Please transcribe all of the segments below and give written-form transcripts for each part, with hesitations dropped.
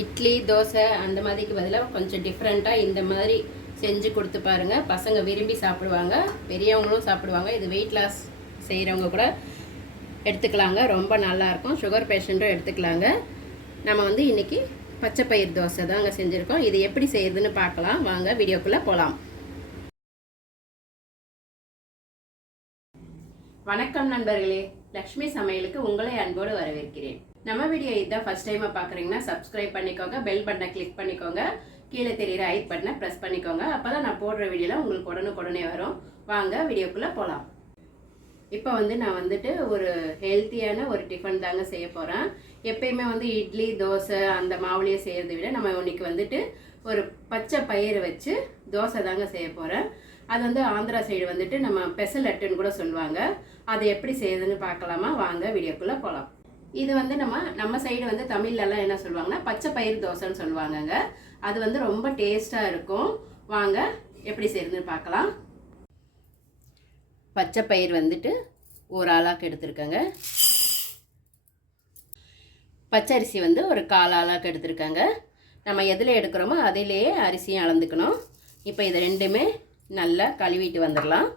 இட்லி தோசை அந்த மாதிரிக்கு பதிலாக கொஞ்சம் டிஃப்ரெண்ட்டாக இந்த மாதிரி செஞ்சு கொடுத்து பாருங்கள். பசங்க விரும்பி சாப்பிடுவாங்க, பெரியவங்களும் சாப்பிடுவாங்க. இது வெயிட் லாஸ் செய்கிறவங்க கூட எடுத்துக்கலாங்க, ரொம்ப நல்லாயிருக்கும். சுகர் பேஷண்ட்டும் எடுத்துக்கலாங்க. நம்ம வந்து இன்றைக்கி பச்சைப்பயிர் தோசை தாங்க செஞ்சுருக்கோம். இது எப்படி செய்யுதுன்னு பார்க்கலாம் வாங்க, வீடியோக்குள்ளே போகலாம். வணக்கம் நண்பர்களே, லக்ஷ்மி சமையலுக்கு உங்களை அன்போடு வரவேற்கிறேன். நம்ம வீடியோ இதுதான் ஃபர்ஸ்ட் டைமாக பார்க்குறீங்கன்னா சப்ஸ்கிரைப் பண்ணிக்கோங்க, பெல் பட்டனை கிளிக் பண்ணிக்கோங்க, கீழே தெரியுற ஐட் பட்டனை ப்ரெஸ் பண்ணிக்கோங்க. அப்போ தான் நான் போடுற வீடியோலாம் உங்களுக்கு உடனுக்குடனே வரும். வாங்க வீடியோக்குள்ளே போகலாம். இப்போ வந்து நான் வந்துட்டு ஒரு ஹெல்த்தியான ஒரு டிஃபன் தாங்க செய்ய போகிறேன். எப்பயுமே வந்து இட்லி தோசை அந்த மாவுலேயே செய்கிறத விட நம்ம இன்னைக்கு வந்துட்டு ஒரு பச்சை பயிறு வச்சு தோசை தாங்க செய்ய போகிறேன். அது வந்து ஆந்திரா சைடு வந்துட்டு நம்ம பெசல் அட்டுன்னு கூட சொல்லுவாங்க. அதை எப்படி செய்யுதுன்னு பார்க்கலாமா வாங்க வீடியோக்குள்ளே போகலாம். இது வந்து நம்ம சைடு வந்து தமிழ்லலாம் என்ன சொல்லுவாங்கன்னா பச்சை பயிறு தோசைன்னு சொல்லுவாங்கங்க. அது வந்து ரொம்ப டேஸ்ட்டாக இருக்கும். வாங்க எப்படி செய்யுதுன்னு பார்க்கலாம். பச்சை பயிர் வந்துட்டு ஒரு ஆளாக்கு எடுத்துருக்கேங்க. பச்சரிசி வந்து ஒரு 1/4 ஆளாக்கு எடுத்துருக்காங்க. நம்ம எதில் எடுக்கிறோமோ அதிலேயே அரிசியும் அளந்துக்கணும். இப்போ இதை ரெண்டுமே நல்லா கழுவிட்டு வந்துடலாம்.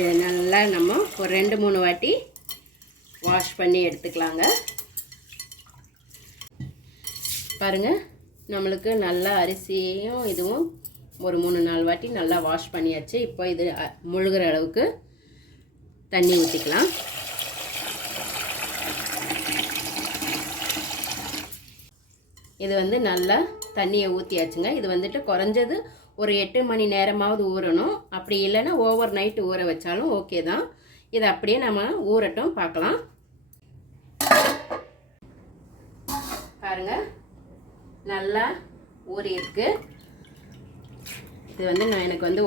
இதை நல்லா நம்ம ஒரு 2-3 வாட்டி வாஷ் பண்ணி எடுத்துக்கலாங்க. பாருங்கள், நம்மளுக்கு நல்லா அரிசியும் இதுவும் ஒரு 3-4 வாட்டி நல்லா வாஷ் பண்ணியாச்சு. இப்போ இது முழுகிற அளவுக்கு தண்ணி ஊற்றிக்கலாம். இது வந்து நல்லா தண்ணியை ஊற்றியாச்சுங்க. இது வந்துட்டு குறைஞ்சது ஒரு 8 மணி நேரமாவது ஊறணும். அப்படி இல்லைன்னா ஓவர் நைட்டு ஊற வச்சாலும் ஓகே தான். இதை அப்படியே நம்ம ஊறட்டும் பார்க்கலாம். பாருங்கள், நல்லா ஊறி இருக்கு. இது வந்து எனக்கு வந்து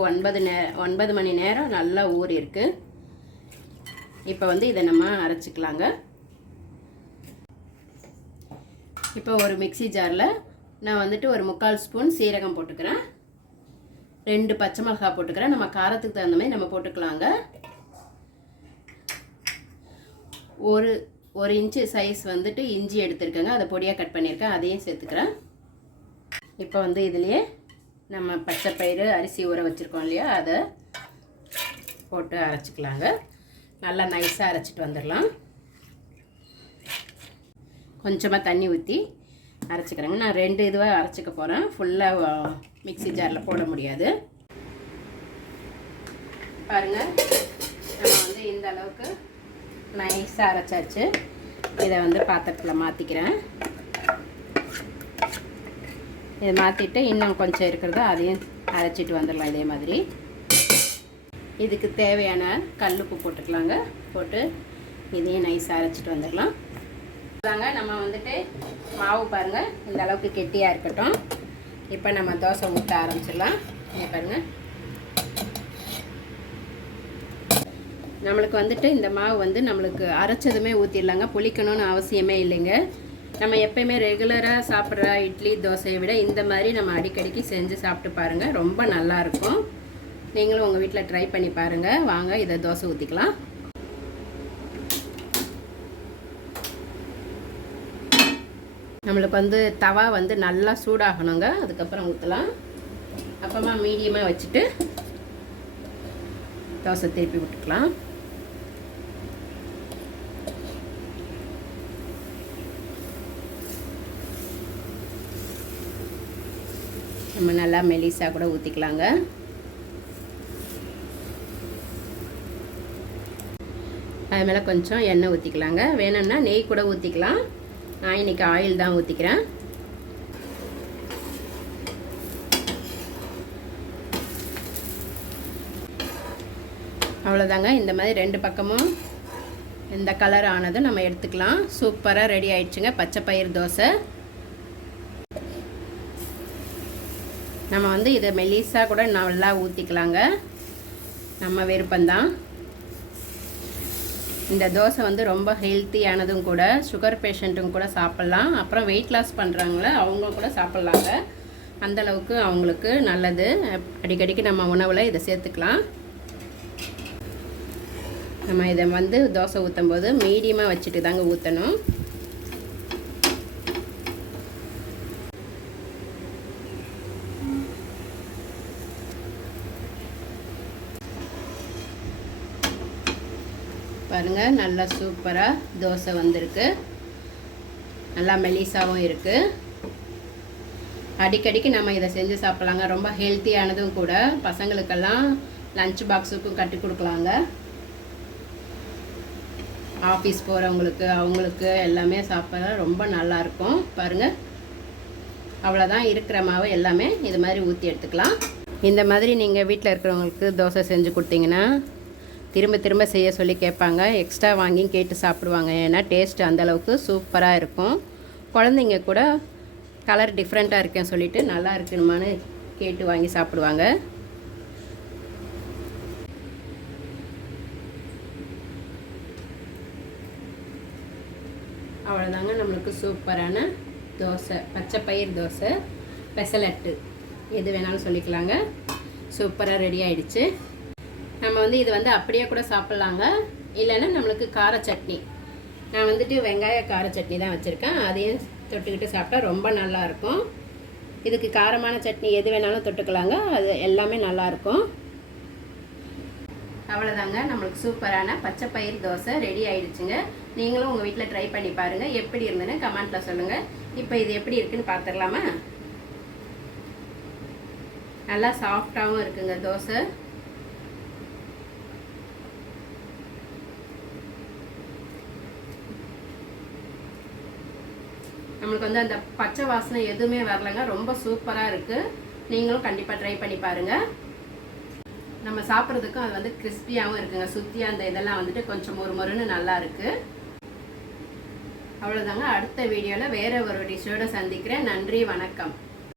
9 மணி நேரம் நல்லா ஊறி இருக்கு. இப்போ வந்து இதை நம்ம அரைச்சிக்கலாங்க. இப்போ ஒரு மிக்ஸி ஜாரில் நான் வந்துட்டு ஒரு 1/4 ஸ்பூன் சீரகம் போட்டுக்கிறேன், 2 பச்சை மிளகாய் போட்டுக்கிறேன். நம்ம காரத்துக்கு தகுந்த மாதிரி நம்ம போட்டுக்கலாங்க. ஒரு இன்ச்சு சைஸ் வந்துட்டு இஞ்சி எடுத்துருக்கேங்க, அதை பொடியாக கட் பண்ணியிருக்கேன், அதையும் சேர்த்துக்கிறேன். இப்போ வந்து இதுலேயே நம்ம பச்சை பயிறு அரிசி ஊற வச்சுருக்கோம் இல்லையா, அதை போட்டு அரைச்சிக்கலாங்க. நல்லா நைஸாக அரைச்சிட்டு வந்துடலாம். கொஞ்சமாக தண்ணி ஊற்றி அரைச்சிக்கிறேங்க. நான் 2 இதுவாக அரைச்சிக்க போகிறேன். ஃபுல்லாக மிக்ஸி ஜாரில் போட முடியாது. பாருங்கள், நம்ம வந்து இந்த அளவுக்கு நைஸாக அரைச்சாச்சு. இதை வந்து பாத்திரத்தில் மாற்றிக்கிறேன். இதை மாற்றிட்டு இன்னும் கொஞ்சம் இருக்கிறதோ அதையும் அரைச்சிட்டு வந்துடலாம். இதே மாதிரி இதுக்கு தேவையான கல்லுப்பு போட்டுக்கலாங்க. போட்டு இதையும் நைஸாக அரைச்சிட்டு வந்துடலாம். நம்ம வந்துட்டு மாவு பாருங்கள் இந்த அளவுக்கு கெட்டியாக இருக்கட்டும். இப்போ நம்ம தோசை ஊற்ற ஆரம்பிச்சிடலாம். இங்கே பாருங்கள், நம்மளுக்கு வந்துட்டு இந்த மாவு வந்து நம்மளுக்கு அரைச்சதுமே ஊற்றிடலாங்க, புளிக்கணும்னு அவசியமே இல்லைங்க. நம்ம எப்போயுமே ரெகுலராக சாப்பிட்ற இட்லி தோசையை விட இந்த மாதிரி நம்ம அடிக்கடிக்கு செஞ்சு சாப்பிட்டு பாருங்கள், ரொம்ப நல்லாயிருக்கும். நீங்களும் உங்கள் வீட்டில் ட்ரை பண்ணி பாருங்கள். வாங்க இதை தோசை ஊற்றிக்கலாம். நம்மளுக்கு வந்து தவா வந்து நல்லா சூடாகணுங்க, அதுக்கப்புறம் ஊற்றலாம். அப்புறமா மீடியமாக வச்சுட்டு தோசை திருப்பி விட்டுக்கலாம். நம்ம நல்லா மெலிசாக கூட ஊற்றிக்கலாங்க. அது மேலே கொஞ்சம் எண்ணெய் ஊற்றிக்கலாங்க. வேணும்னா நெய் கூட ஊற்றிக்கலாம். நான் இன்றைக்கி ஆயில் தான் ஊற்றிக்கிறேன். அவ்வளோதாங்க. இந்த மாதிரி 2 பக்கமும் இந்த கலர் ஆனதும் நம்ம எடுத்துக்கலாம். சூப்பராக ரெடி ஆயிடுச்சுங்க பச்சை பயிர் தோசை. நம்ம வந்து இதை மெலிசாக கூட நல்லா ஊற்றிக்கலாங்க, நம்ம விருப்பம்தான். இந்த தோசை வந்து ரொம்ப ஹெல்த்தியானதும் கூட, சுகர் பேஷண்ட்டும் கூட சாப்பிட்லாம். அப்புறம் வெயிட் லாஸ் பண்ணுறாங்கள அவங்க கூட சாப்பிட்லாங்க. அந்தளவுக்கு அவங்களுக்கு நல்லது. அடிக்கடிக்கு நம்ம உணவில் இதை சேர்த்துக்கலாம். நம்ம இதை வந்து தோசை ஊற்றும் போது மீடியமாக வச்சுட்டு தாங்க ஊற்றணும். பாருங்கள், நல்லா சூப்பராக தோசை வந்திருக்கு. நல்லா மெலிசாவும் இருக்குது. அடிக்கடிக்கு நம்ம இதை செஞ்சு சாப்பிட்லாங்க. ரொம்ப ஹெல்த்தியானதும் கூட. பசங்களுக்கெல்லாம் லஞ்ச் பாக்ஸுக்கும் கட்டி கொடுக்கலாங்க. ஆஃபீஸ் போகிறவங்களுக்கு அவங்களுக்கு எல்லாமே சாப்பிட ரொம்ப நல்லாயிருக்கும். பாருங்கள், அவ்வளோதான். இருக்கிற மாவு எல்லாமே இது மாதிரி ஊற்றி எடுத்துக்கலாம். இந்த மாதிரி நீங்கள் வீட்டில் இருக்கிறவங்களுக்கு தோசை செஞ்சு கொடுத்தீங்கன்னா திரும்ப திரும்ப செய்ய சொல்லி கேட்பாங்க. எக்ஸ்ட்ரா வாங்கி கேட்டு சாப்பிடுவாங்க. ஏன்னா டேஸ்ட் அந்தளவுக்கு சூப்பராக இருக்கும். குழந்தைங்க கூட கலர் டிஃப்ரெண்ட்டாக இருக்கேன்னு சொல்லிவிட்டு நல்லா இருக்கணுமான்னு கேட்டு வாங்கி சாப்பிடுவாங்க. அவ்வளோதாங்க, நம்மளுக்கு சூப்பரான தோசை, பச்சை பயிர் தோசை, பெசலட்டு எது வேணாலும் சொல்லிக்கலாங்க. சூப்பராக ரெடி ஆகிடுச்சு. நம்ம வந்து இது வந்து அப்படியே கூட சாப்பிட்லாங்க. இல்லைன்னா நம்மளுக்கு கார சட்னி, நான் வந்துட்டு வெங்காய கார சட்னி தான் வச்சுருக்கேன். அதையும் தொட்டுக்கிட்டு சாப்பிட்டா ரொம்ப நல்லாயிருக்கும். இதுக்கு காரமான சட்னி எது வேணாலும் தொட்டுக்கலாங்க. அது எல்லாமே நல்லாயிருக்கும். அவ்வளோதாங்க, நம்மளுக்கு சூப்பரான பச்சை பயிர் தோசை ரெடி ஆகிடுச்சுங்க. நீங்களும் உங்கள் வீட்டில் ட்ரை பண்ணி பாருங்கள். எப்படி இருந்துன்னு கமெண்ட்டில் சொல்லுங்கள். இப்போ இது எப்படி இருக்குன்னு பார்த்துடலாமா? நல்லா சாஃப்டாகவும் இருக்குங்க தோசை. நம்மளுக்கு வந்து அந்த பச்சை வாசனை எதுவுமே வரலைங்க. ரொம்ப சூப்பராக இருக்குது. நீங்களும் கண்டிப்பாக ட்ரை பண்ணி பாருங்கள். நம்ம சாப்பிட்றதுக்கும் அது வந்து கிறிஸ்பியாகவும் இருக்குங்க. சுற்றியாக அந்த இதெல்லாம் வந்துட்டு கொஞ்சம் மொறுமொறுன்னு நல்லா இருக்குது. அவ்வளோதாங்க. அடுத்த வீடியோவில் வேறு ஒரு டிஷ்ஷோடு சந்திக்கிறேன். நன்றி, வணக்கம்.